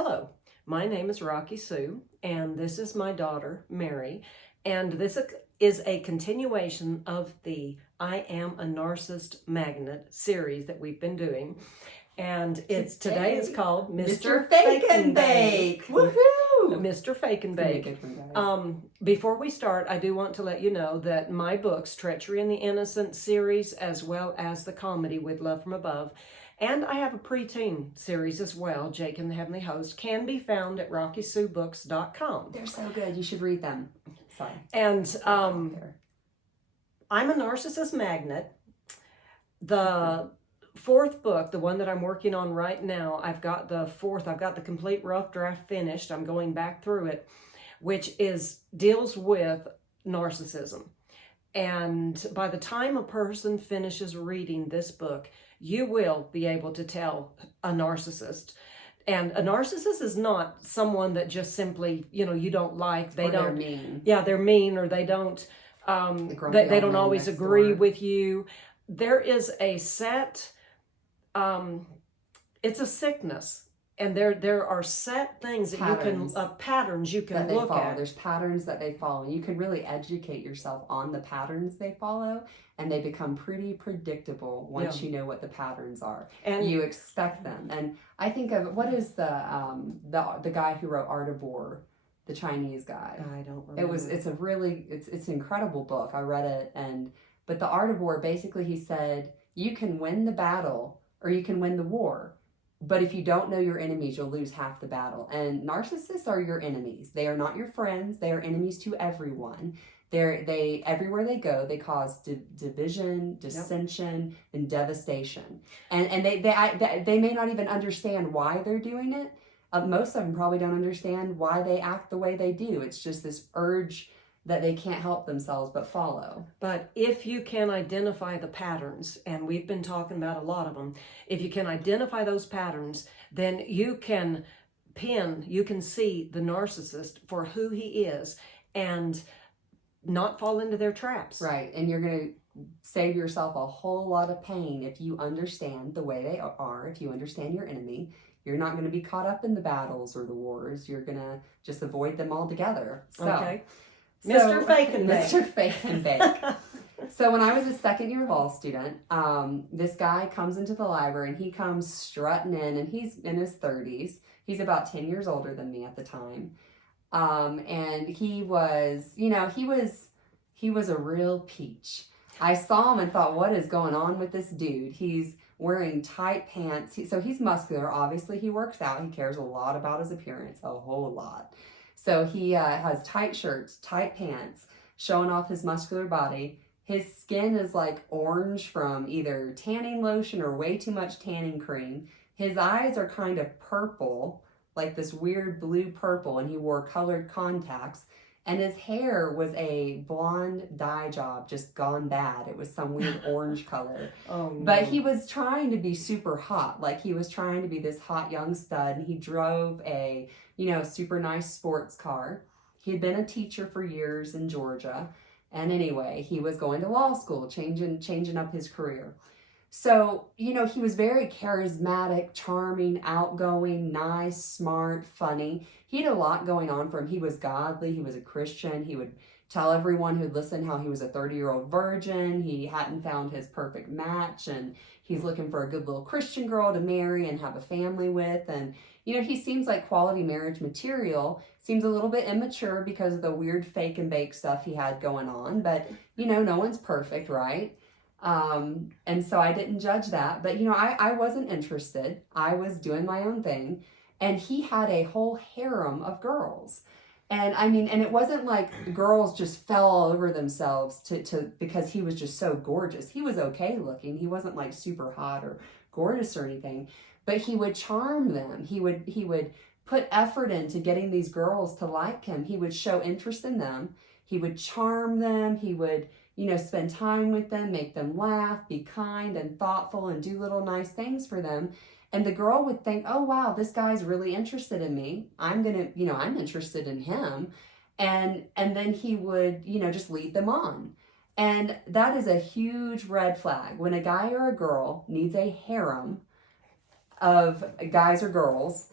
Hello, my name is Rocky Sue, and this is my daughter, Mary, and this is a continuation of the I Am a Narcissist Magnet series that we've been doing. And today is called Mr. Fake and Bake. Woohoo! Mr. Fake and Bake. Before we start, I do want to let you know that my books, Treachery and the Innocent series, as well as the comedy With Love from Above, and I have a preteen series as well, Jake and the Heavenly Host, can be found at RockySueBooks.com. They're so good. You should read them. Sorry. And I'm a narcissist magnet. The fourth book, the one that I'm working on right now, I've got the complete rough draft finished. I'm going back through it, which deals with narcissism. And by the time a person finishes reading this book, you will be able to tell a narcissist. And a narcissist is not someone that just simply, you don't like. They're mean. Yeah, they're mean, or they don't. They don't always agree with you. There is a set. It's a sickness. And there are set things that patterns you can look at. There's patterns that they follow. You can really educate yourself on the patterns they follow, and they become pretty predictable once you know what the patterns are. And you expect them. And I think of, what is the guy who wrote Art of War, the Chinese guy? I don't remember. It's an incredible book. I read it, but the Art of War, basically he said, you can win the battle or you can win the war. But if you don't know your enemies, you'll lose half the battle. And narcissists are your enemies. They are not your friends. They are enemies to everyone. They everywhere they go, they cause division, dissension, and devastation. And they may not even understand why they're doing it. Most of them probably don't understand why they act the way they do. It's just this urge that they can't help themselves but follow. But if you can identify the patterns, and we've been talking about a lot of them, if you can identify those patterns, then you can see the narcissist for who he is and not fall into their traps. Right, and you're going to save yourself a whole lot of pain if you understand the way they are, if you understand your enemy. You're not going to be caught up in the battles or the wars. You're going to just avoid them altogether. Okay. Mr. Fake and Bake. Mr. Fake and Bake. So when I was a second-year law student, this guy comes into the library, and he comes strutting in, and he's in his 30s. He's about 10 years older than me at the time. And he was a real peach. I saw him and thought, what is going on with this dude? He's wearing tight pants. So he's muscular. Obviously, he works out. He cares a lot about his appearance, a whole lot. So he has tight shirts, tight pants, showing off his muscular body. His skin is like orange from either tanning lotion or way too much tanning cream. His eyes are kind of purple, like this weird blue purple, and he wore colored contacts. And his hair was a blonde dye job, just gone bad. It was some weird orange color. Oh, no. But he was trying to be super hot. Like, he was trying to be this hot young stud, and he drove a super nice sports car. He had been a teacher for years in Georgia. And anyway, he was going to law school, changing up his career. So, he was very charismatic, charming, outgoing, nice, smart, funny. He had a lot going on for him. He was godly. He was a Christian. He would tell everyone who'd listen how he was a 30-year-old virgin. He hadn't found his perfect match, and he's looking for a good little Christian girl to marry and have a family with. And he seems like quality marriage material. Seems a little bit immature because of the weird fake and bake stuff he had going on. But, no one's perfect, right? And so I didn't judge that. But, I wasn't interested. I was doing my own thing. And he had a whole harem of girls. And and it wasn't like girls just fell all over themselves because he was just so gorgeous. He was okay looking. He wasn't like super hot or gorgeous or anything. But he would charm them. He would put effort into getting these girls to like him. He would show interest in them. He would charm them. He would, spend time with them, make them laugh, be kind and thoughtful, and do little nice things for them. And the girl would think, oh, wow, this guy's really interested in me. I'm interested in him. And then he would, just lead them on. And that is a huge red flag. When a guy or a girl needs a harem of guys or girls,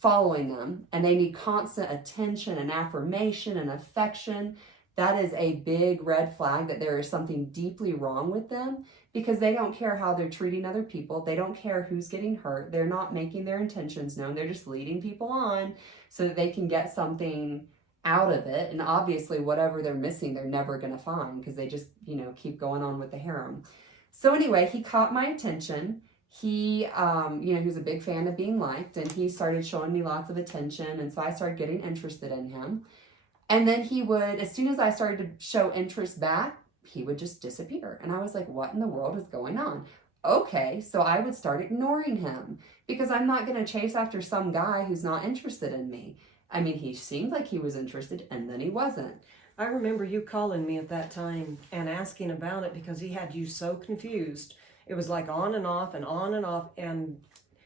following them and they need constant attention and affirmation and affection, that is a big red flag that there is something deeply wrong with them, because they don't care how they're treating other people. They don't care who's getting hurt. They're not making their intentions known. They're just leading people on so that they can get something out of it. And obviously whatever they're missing, they're never going to find, because they just, keep going on with the harem. So anyway, he caught my attention. He, he was a big fan of being liked, and he started showing me lots of attention. And so I started getting interested in him. And then he would, as soon as I started to show interest back, he would just disappear. And I was like, what in the world is going on? Okay, so I would start ignoring him, because I'm not going to chase after some guy who's not interested in me. I mean, he seemed like he was interested, and then he wasn't. I remember you calling me at that time and asking about it, because he had you so confused. It was like on and off and on and off. And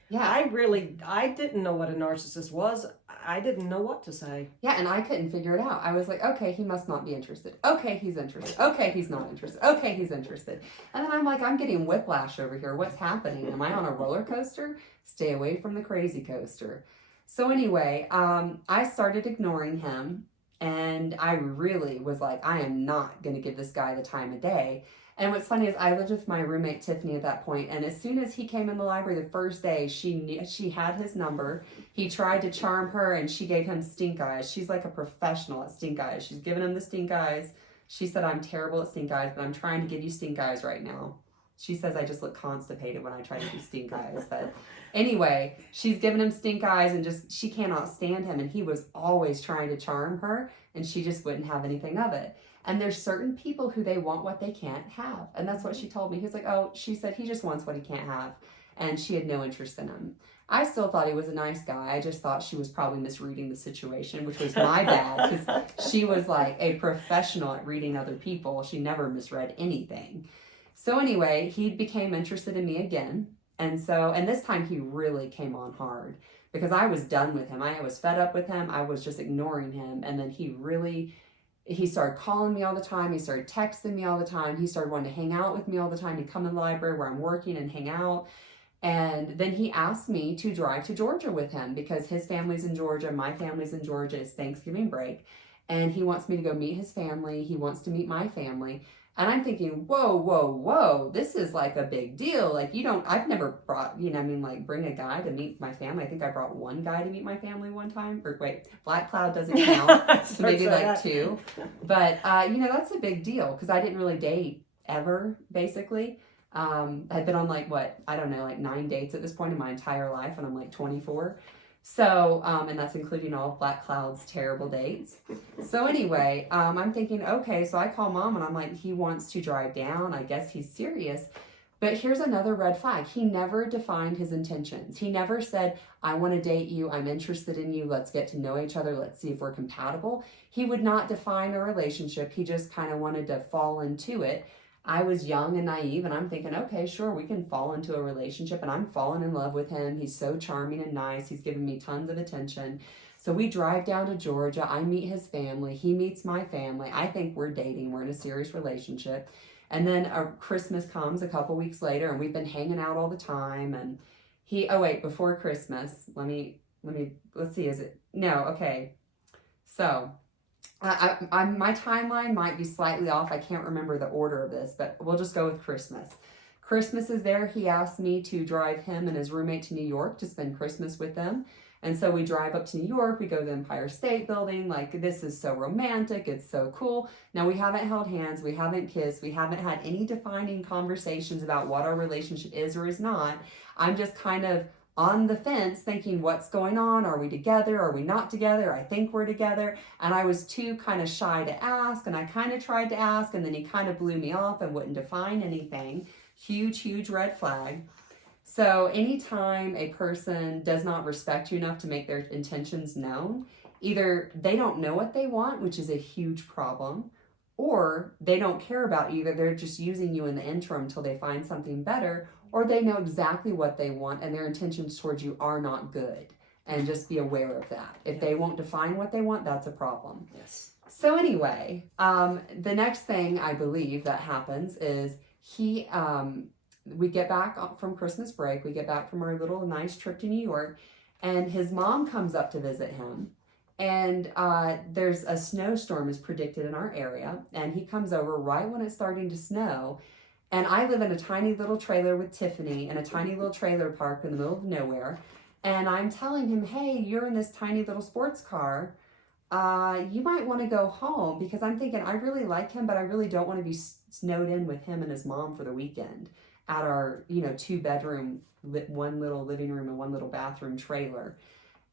yeah, I didn't know what a narcissist was. I didn't know what to say. Yeah, and I couldn't figure it out. I was like, okay, he must not be interested. Okay, he's interested. Okay, he's not interested. Okay, he's interested. And then I'm like, I'm getting whiplash over here. What's happening? Am I on a roller coaster? Stay away from the crazy coaster. So anyway, I started ignoring him, and I really was like, I am not going to give this guy the time of day. And what's funny is I lived with my roommate Tiffany at that point, and as soon as he came in the library the first day, she had his number. He tried to charm her, and she gave him stink eyes. She's like a professional at stink eyes. She's giving him the stink eyes. She said, I'm terrible at stink eyes, but I'm trying to give you stink eyes right now. She says I just look constipated when I try to do stink eyes. But anyway, she's giving him stink eyes, and just she cannot stand him, and he was always trying to charm her, and she just wouldn't have anything of it. And there's certain people who they want what they can't have. And that's what she told me. He was like, oh, she said he just wants what he can't have. And she had no interest in him. I still thought he was a nice guy. I just thought she was probably misreading the situation, which was my bad, because she was like a professional at reading other people. She never misread anything. So anyway, he became interested in me again. And this time he really came on hard, because I was done with him. I was fed up with him. I was just ignoring him. And then he started calling me all the time. He started texting me all the time. He started wanting to hang out with me all the time. He'd come in the library where I'm working and hang out. And then he asked me to drive to Georgia with him, because his family's in Georgia. My family's in Georgia. It's Thanksgiving break. And he wants me to go meet his family. He wants to meet my family. And I'm thinking, whoa, this is like a big deal. Like, I've never brought, bring a guy to meet my family. I think I brought one guy to meet my family one time. Or wait, Black Cloud doesn't count. So maybe like two. But, that's a big deal, because I didn't really date ever, basically. I've been on 9 dates at this point in my entire life, and I'm like 24. So, and that's including all of Black Cloud's terrible dates. So anyway, I'm thinking, okay, so I call Mom, and I'm like, he wants to drive down. I guess he's serious. But here's another red flag. He never defined his intentions. He never said, I want to date you. I'm interested in you. Let's get to know each other. Let's see if we're compatible. He would not define a relationship. He just kind of wanted to fall into it. I was young and naive, and I'm thinking, okay, sure, we can fall into a relationship, and I'm falling in love with him. He's so charming and nice. He's giving me tons of attention. So we drive down to Georgia. I meet his family. He meets my family. I think we're dating. We're in a serious relationship. And then Christmas comes a couple weeks later, and we've been hanging out all the time. And before Christmas, let's see, okay. So my timeline might be slightly off. I can't remember the order of this, but we'll just go with Christmas. Christmas is there. He asked me to drive him and his roommate to New York to spend Christmas with them. And so we drive up to New York. We go to the Empire State Building. Like, this is so romantic. It's so cool. Now, we haven't held hands. We haven't kissed. We haven't had any defining conversations about what our relationship is or is not. I'm just kind of on the fence thinking, what's going on? Are we together? Are we not together? I think we're together. And I was too kind of shy to ask, and I kind of tried to ask, and then he kind of blew me off and wouldn't define anything. Huge red flag. So anytime a person does not respect you enough to make their intentions known, either they don't know what they want, which is a huge problem, or they don't care about you. Either they're just using you in the interim until they find something better, or they know exactly what they want and their intentions towards you are not good. And just be aware of that. If they won't define what they want, that's a problem. Yes. So anyway, the next thing I believe that happens is we get back from Christmas break. We get back from our little nice trip to New York. And his mom comes up to visit him. And there's a snowstorm is predicted in our area. And he comes over right when it's starting to snow. And I live in a tiny little trailer with Tiffany in a tiny little trailer park in the middle of nowhere. And I'm telling him, hey, you're in this tiny little sports car. You might want to go home, because I'm thinking I really like him, but I really don't want to be snowed in with him and his mom for the weekend at our, 2-bedroom, one little living room and one little bathroom trailer.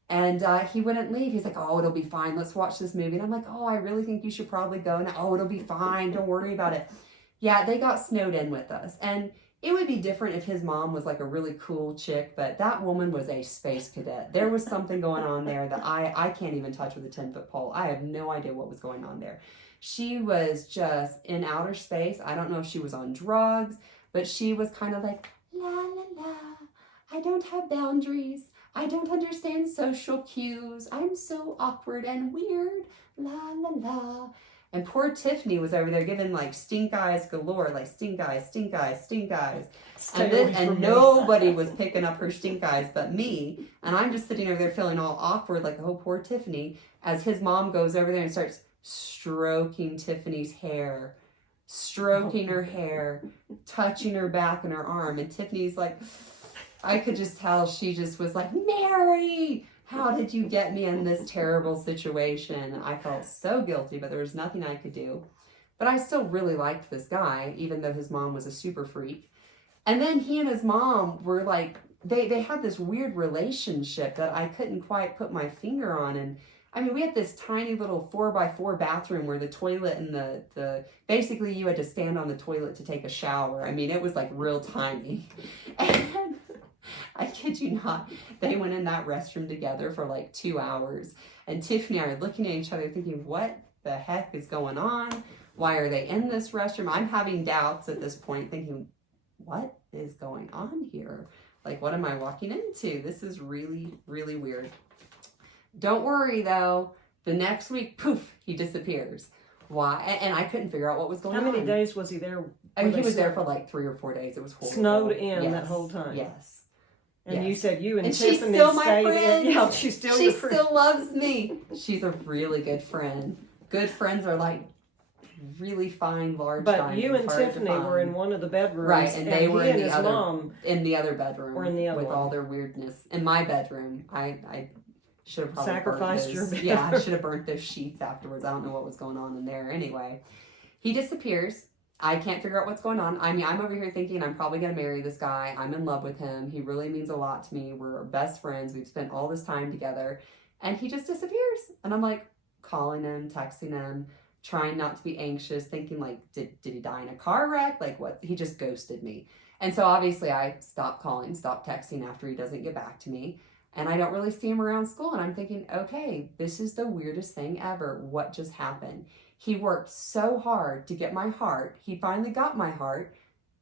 And he wouldn't leave. He's like, oh, it'll be fine. Let's watch this movie. And I'm like, oh, I really think you should probably go now. Oh, it'll be fine. Don't worry about it. Yeah, they got snowed in with us. And it would be different if his mom was like a really cool chick, but that woman was a space cadet. There was something going on there that I can't even touch with a 10-foot pole. I have no idea what was going on there. She was just in outer space. I don't know if she was on drugs, but she was kind of like, la, la, la. I don't have boundaries. I don't understand social cues. I'm so awkward and weird. La, la, la. And poor Tiffany was over there giving like stink eyes galore, like stink eyes, stink eyes, stink eyes. And nobody was picking up her stink eyes but me. And I'm just sitting over there feeling all awkward, like, oh, poor Tiffany, as his mom goes over there and starts stroking Tiffany's hair, stroking her hair, touching her back and her arm. And Tiffany's like, I could just tell she just was like, Mary, how did you get me in this terrible situation? I felt so guilty, but there was nothing I could do. But I still really liked this guy, even though his mom was a super freak. And then he and his mom were like, they had this weird relationship that I couldn't quite put my finger on. And I mean, we had this tiny little 4x4 bathroom where the toilet and the basically you had to stand on the toilet to take a shower. I mean, it was like real tiny. And I kid you not, they went in that restroom together for like 2 hours. And Tiffany and I are looking at each other thinking, what the heck is going on? Why are they in this restroom? I'm having doubts at this point, thinking, what is going on here? Like, what am I walking into? This is really, really weird. Don't worry though, the next week, poof, he disappears. Why? And I couldn't figure out what was going on. How many days was he there? I mean, he was there for like 3 or 4 days. It was horrible. Snowed in that whole time. Yes. And you said you and she's Tiffany still my stayed friend. in. Yeah, she's still your friend. She still loves me. She's a really good friend. Good friends are like really fine, large But diamonds, you and hard to Tiffany find. were in one of the bedrooms. Right, and they were he in and the his other mom in the other bedroom were in the other with one. all their weirdness. In my bedroom, I should have probably sacrificed burnt your those. bed. Yeah, I should have burnt those sheets afterwards. I don't know what was going on in there. Anyway, he disappears. I can't figure out what's going on. I mean, I'm over here thinking I'm probably going to marry this guy. I'm in love with him. He really means a lot to me. We're best friends. We've spent all this time together. And he just disappears. And I'm like calling him, texting him, trying not to be anxious, thinking like, did he die in a car wreck? Like what? He just ghosted me. And so obviously I stopped calling, stopped texting after he doesn't get back to me. And I don't really see him around school. And I'm thinking, okay, this is the weirdest thing ever. What just happened? He worked so hard to get my heart. He finally got my heart,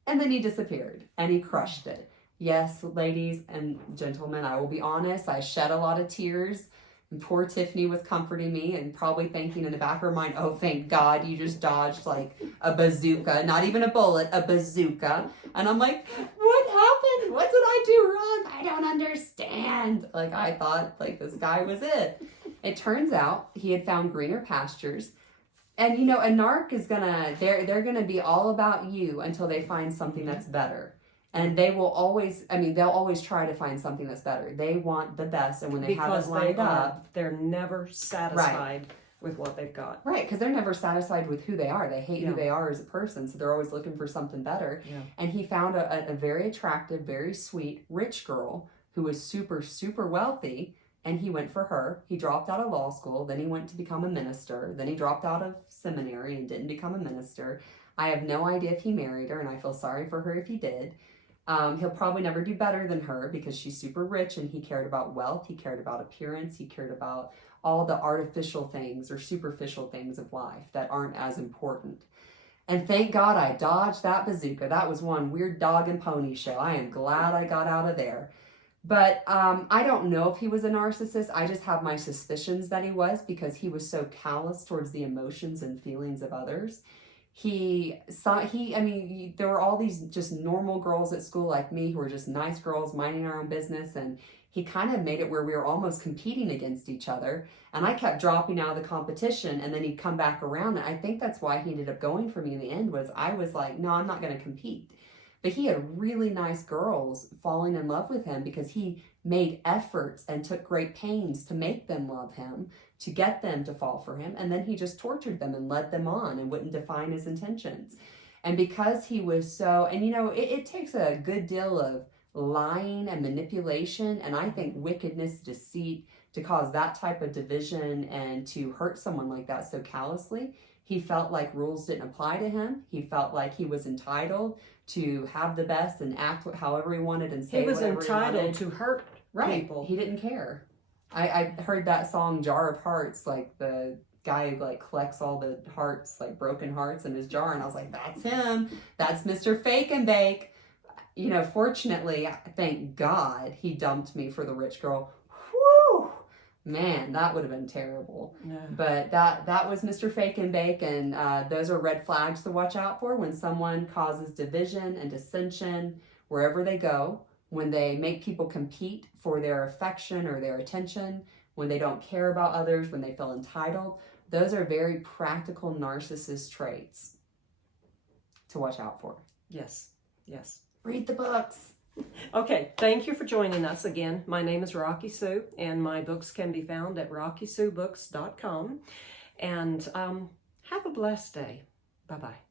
and then he disappeared, and he crushed it. Yes, ladies and gentlemen, I will be honest. I shed a lot of tears, and poor Tiffany was comforting me and probably thinking in the back of her mind, oh, thank God you just dodged like a bazooka, not even a bullet, a bazooka. And I'm like, what happened? What did I do wrong? I don't understand. Like, I thought like this guy was it. It turns out he had found greener pastures. And you know, a narc is they're gonna be all about you until they find something that's better. And they will always, they'll always try to find something that's better. They want the best, and when they have it lined up, they're never satisfied with what they've got. Right, because they're never satisfied with who they are. They hate who they are as a person, so they're always looking for something better. Yeah. And he found a very attractive, very sweet, rich girl who was super, super wealthy. And he went for her. He dropped out of law school. Then he went to become a minister. Then he dropped out of seminary and didn't become a minister. I have no idea if he married her, and I feel sorry for her if he did. He'll probably never do better than her because she's super rich, and he cared about wealth. He cared about appearance. He cared about all the artificial things or superficial things of life that aren't as important. And thank God I dodged that bazooka. That was one weird dog and pony show. I am glad I got out of there. But I don't know if he was a narcissist. I just have my suspicions that he was because he was so callous towards the emotions and feelings of others. There were all these just normal girls at school like me who were just nice girls minding our own business. And he kind of made it where we were almost competing against each other. And I kept dropping out of the competition, and then he'd come back around. And I think that's why he ended up going for me in the end, was I was like, no, I'm not going to compete. But he had really nice girls falling in love with him because he made efforts and took great pains to make them love him, to get them to fall for him. And then he just tortured them and led them on and wouldn't define his intentions. And because he was so, and you know, it takes a good deal of lying and manipulation, and I think wickedness, deceit, to cause that type of division and to hurt someone like that so callously. He felt like rules didn't apply to him. He felt like he was entitled to have the best and act however he wanted and say whatever he wanted. He was entitled to hurt people. He didn't care. I heard that song Jar of Hearts, like the guy who like collects all the hearts, like broken hearts in his jar, and I was like, that's him. That's Mr. Fake and Bake. You know, fortunately, thank God, he dumped me for the rich girl. Whew! Man, that would have been terrible. Yeah. But that was Mr. Fake and Bake, and those are red flags to watch out for when someone causes division and dissension wherever they go, when they make people compete for their affection or their attention, when they don't care about others, when they feel entitled. Those are very practical narcissist traits to watch out for. Yes, yes. Read the books. Okay, thank you for joining us again. My name is Rocky Sue, and my books can be found at rockysuebooks.com. And have a blessed day. Bye-bye.